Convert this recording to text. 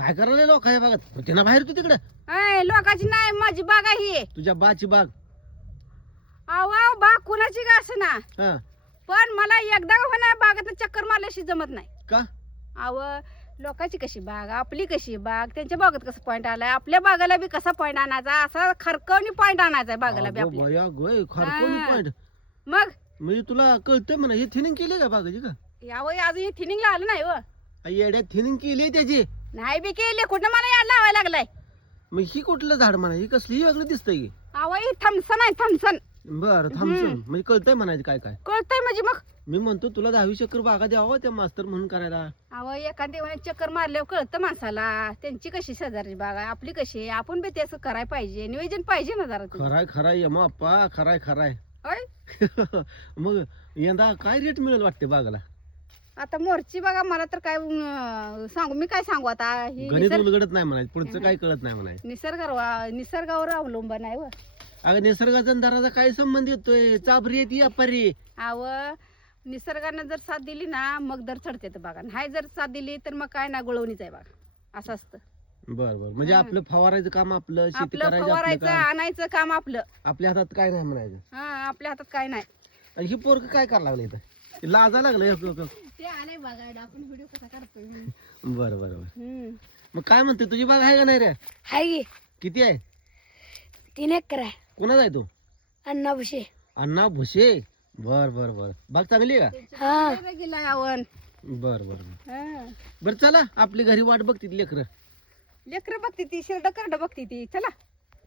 काय करायला लोकांच्या बागात होते ना बाहेर तू तिकडे लोकांची नाही माझी बाग आहे ही. तुझ्या बाची बाग अहो बाग कुणाची का असं ना हा पण मला एकदा होणार बागात चक्कर मारल्याशी जमत नाही. का अव लोकांची कशी बाग आपली कशी बाग त्यांच्या बागात कसं पॉइंट आलाय आपल्या बागाला बी कसा पॉइंट आणायचा असा खरकवणी पॉइंट आणायचा बागाला बी अगं आपल्या. बया गोय खरकोनी हा. पॉइंट मग म्हणजे तुला कळतंय म्हणा हे थिनिंग केली का बागाची का यावं अजून हे थिनिंगला आलं नाही हो. येड्यात थिनिंग केली त्याची नाही बी केले कुठं मला याड लावायला लागलाय. मग ही कुठलं झाड म्हणा ही कसली ही वेगळं दिसतंय की अहो ही थम्सन आहे थम्सन. बर थांबसून म्हणजे कळतंय म्हणायचं काय काय कळतंय म्हणजे मग मी म्हणतो तुला 10 चक्कर बागा द्यावा त्या मास्तर म्हणून करायला अहो एखाद्या वेळेस चक्कर मारल्यावर कळतं माणसाला त्यांची कशी शेजारची बाग आहे आपली कशी आहे आपण बी त्याचं करायला पाहिजे नियोजन पाहिजे ना जरा तुम्ही. खराय खराय यमा अप्पा खराय खराय होय मग यंदा काय रेट मिळेल वाटते बागाला आता मोरची बघा मला तर काय सांगू मी काय सांगू आता ही गणित उलगडत नाही म्हणायचं पुढचं काय कळत नाही म्हणायचं निसर्गावर अवलंबून आहे व. अगं निसर्गाचा आणि दराचा काय संबंध येतोय चाबरी येते अपारी अव निसर्गानं जर साथ दिली ना मग दर चढते बघा नाही जर साथ दिली तर मग काय ना गुळवणीच आहे बघा असं असतं. बर बर म्हणजे आपलं फवारायचं काम आपलं शेती आपलं करायचं आपलं फवारायचं काम आणायचं काम आपलं. आपल्या हातात काय नाही म्हणायचं हा आपल्या हातात काय नाही. आणि ही पोरग काय करायला लागलं इथं लाजा लागलं ते आलंय बघायला आपण व्हिडिओ कसा करतोय. बर बर बर मग काय म्हणते तुझी बाग आहे का नाही रे हाय किती आहे 3 एकर आहे कोणाच आहे तू अण्णा भुसे. अण्णा भुसे बर बर बर बाग चांगली आहे का गेला यावन बर बर बर चला आपली घरी वाट बघतील लेकरं लेकर बघती ती शिरड करड बघती ती चला.